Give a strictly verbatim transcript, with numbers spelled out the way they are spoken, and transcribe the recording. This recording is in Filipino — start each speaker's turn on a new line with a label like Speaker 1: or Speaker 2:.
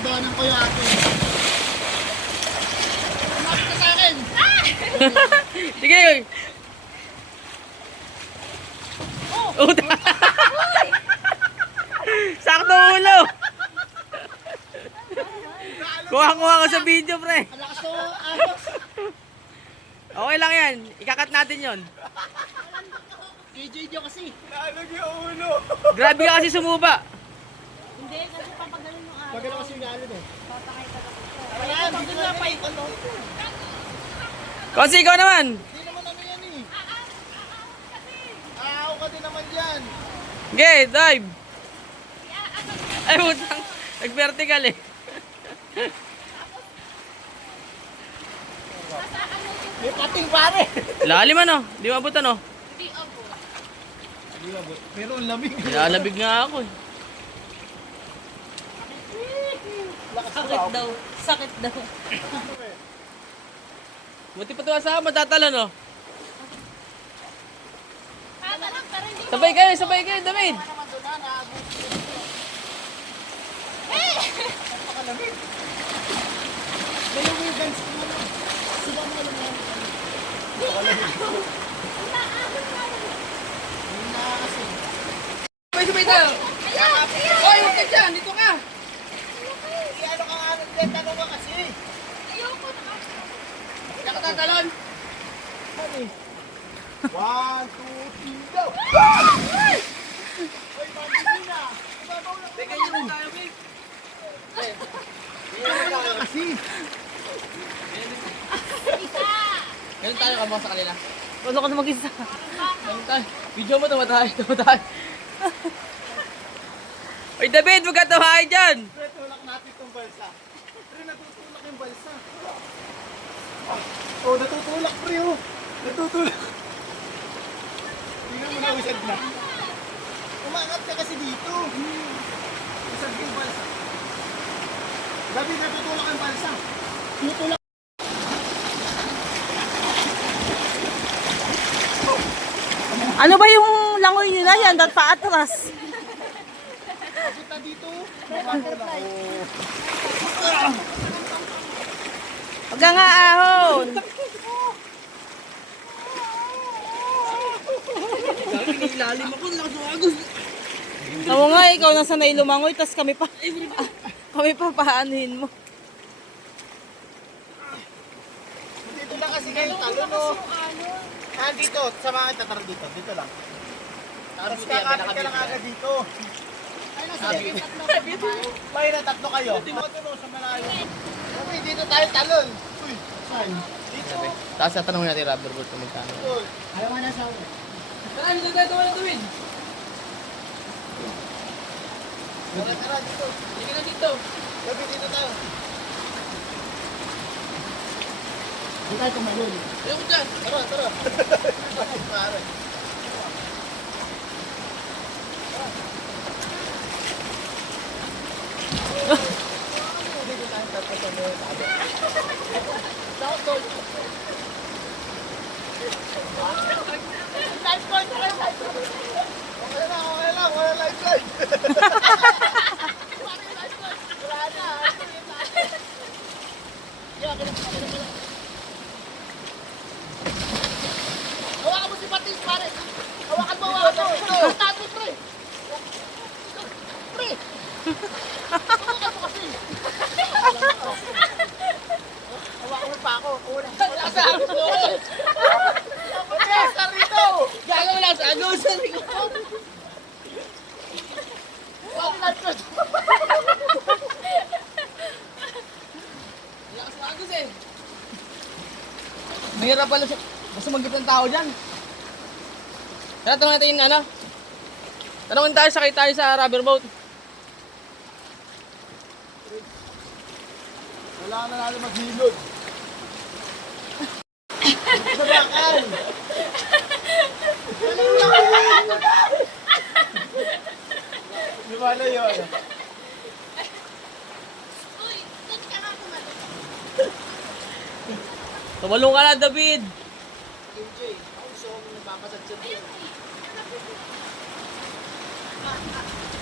Speaker 1: Dadanan ko yung akin. Kumapit ka sa akin.
Speaker 2: Sige. Oh. Sakto ulo. Kuha-kuha ka sa video, pre.
Speaker 1: Ang lakas to, ahos.
Speaker 2: Okay lang yan. Ikakat natin yon.
Speaker 1: K J nyo kasi.
Speaker 3: Naalag yung ulo.
Speaker 2: Grabe ka kasi sumuba.
Speaker 4: Hindi, kasi papagaling mo araw.
Speaker 1: Pagkala kasi yung alin eh.
Speaker 4: Papakay ka lang.
Speaker 1: Ayan, dito na pa ito.
Speaker 2: Kasi ikaw naman.
Speaker 1: Hindi naman ano yan eh. Aaw ka din naman dyan.
Speaker 2: Okay, dive. Ay, putang. Nag-vertical eh.
Speaker 1: May pating pare.
Speaker 2: Lalim ano? Di mabot ano?
Speaker 1: Hindi ba, pero ang lamig.
Speaker 2: Nilalabig nga ako eh.
Speaker 4: Sakit daw. Sakit daw.
Speaker 2: Buti pa ito sa matatalo no?
Speaker 4: Kata lang, pero hindi.
Speaker 2: Sabay kayo, sabay kayo, David.
Speaker 1: Naman doon na, naabot. Napakalamig. May lumigan sa mga. Suba mo lang yan. Napakalamig. Hindi na kasi.
Speaker 2: Sabay, sabay tayo. Hoy, huwag ka dyan, dito ka.
Speaker 1: Hindi ano ka nga nagdet, ano ka kasi.
Speaker 4: Ayoko na.
Speaker 2: Hindi ka tatalon.
Speaker 1: Ano eh? One, two, three, go! Ay, mabili na. Ibabaw lang.
Speaker 2: Teka, yun na tayo, babe.
Speaker 1: Ano ka kasi?
Speaker 2: Ganun tayo kamang sa kanila.
Speaker 4: Wala ko na mag-isa.
Speaker 2: Ganun tayo. Video mo, tumatay, tumatay. Oy, David, huwag ka tumahay dyan.
Speaker 1: Pre, tulak natin itong balsa. Pre, natutulak yung balsa. Oh, natutulak pre oh. Natutulak. Tingnan mo na, usad na. Umangat ka kasi dito. Usad yung balsa. Gabi, natutulak yung balsa. Tutulak.
Speaker 4: Ano ba yung langoy nila yan? Dapat paatras.
Speaker 1: Punta dito. Butterfly.
Speaker 4: Huwag ka nga ahon.
Speaker 2: Ilalim ako, lakas ng agos.
Speaker 4: Ako nga, ikaw na sanay lumangoy, tas kami pa, kami pa paanuhin mo.
Speaker 1: Dito lang kasi kayo talo no. Ah, dito. Samahan kita tara dito. Dito lang. Tapos kakapit ka lang agad dito. Ay, nasa tatlo. May na tatlo kayo. Dito sa malayo. Okay, dito tayo talon. Uy, saan? Dito.
Speaker 2: Tapos tatanungin natin rubber boat kung magkano.
Speaker 1: Tol. Ayaw nga na sa ulo.
Speaker 2: Tara, dito tayo tuwa na David.
Speaker 1: Tara, tara, dito.
Speaker 2: Sige na dito.
Speaker 1: Gabi, dito tayo. Dito tayo tumalon.
Speaker 2: Ayaw ko dyan.
Speaker 1: Tara, tara. Pare. Dito tayo tapos sa mga tabo. Tawag, tol. Lifeguard, wala lifeguard. Okay lang, okay lang, wala lifeguard. Wala na. Yeah, okay lang, okay lang, okay lang. Hawakan mo si Patis, pare. Hawakan mo, hawakan mo. Tato, pre. Pre. Hawakan mo kasi. Hawakan mo pa ako. Una. Wala sa agos mo. Patis, narito.
Speaker 2: Gago mo lang sa agos.
Speaker 1: Hawakan lifeguard.
Speaker 2: Lakas ng agos eh. Mahirap pala siya. Basta mag-gip ng tao dyan. Kaya tanong natin yung ano. Tanongin tayo, sakay tayo sa rubber boat.
Speaker 1: Wala na natin maghilod. Sa bakal. Lumalayo.
Speaker 4: Uy, saan ka nga tumalon?
Speaker 2: Tumalong ka na, David.
Speaker 1: K J, ako gusto kong napapasad sa dito.
Speaker 4: Ayun, eh.